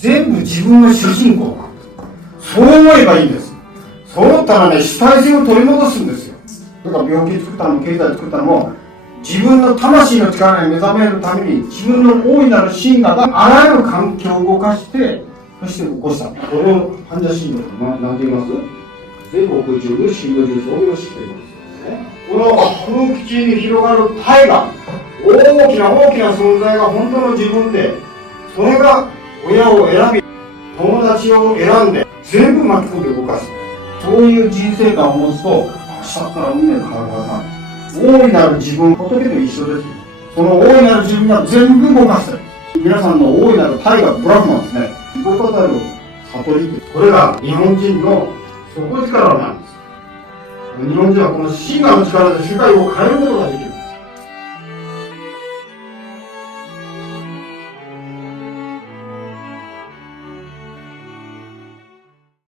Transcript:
全部自分の主人公。そう思えばいいんです。そう思ったらね、主体性を取り戻すんですよ。だから病気作ったのも経済作ったのも、自分の魂の力に目覚めるために、自分の大いなる真があらゆる環境を動かして、そして起こした。これを患者心理と何て言います？全国中の心理術をよしということですね。この空気中に広がる大河、大きな大きな存在が本当の自分で、それが親を選び、友達を選んで、全部巻き込んで動かす。そういう人生観を持つと、明日から運命変わるはずなんです。大いなる自分、仏と一緒ですよ。その大いなる自分が全部動かしてる。皆さんの大いなる大河、ブラフマンですね。ここたる悟り。これが日本人の底力なんです。日本人はこの真我の力で世界を変えることができる。